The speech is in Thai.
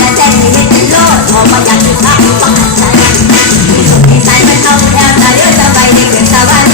จะแจ้งมีนิเป็นโลดมองมาอยากถึงภาพต้งหันใจมีสุขมีใจมันเอาแนวตาเลี้ยจะไปในเกิดตะวัน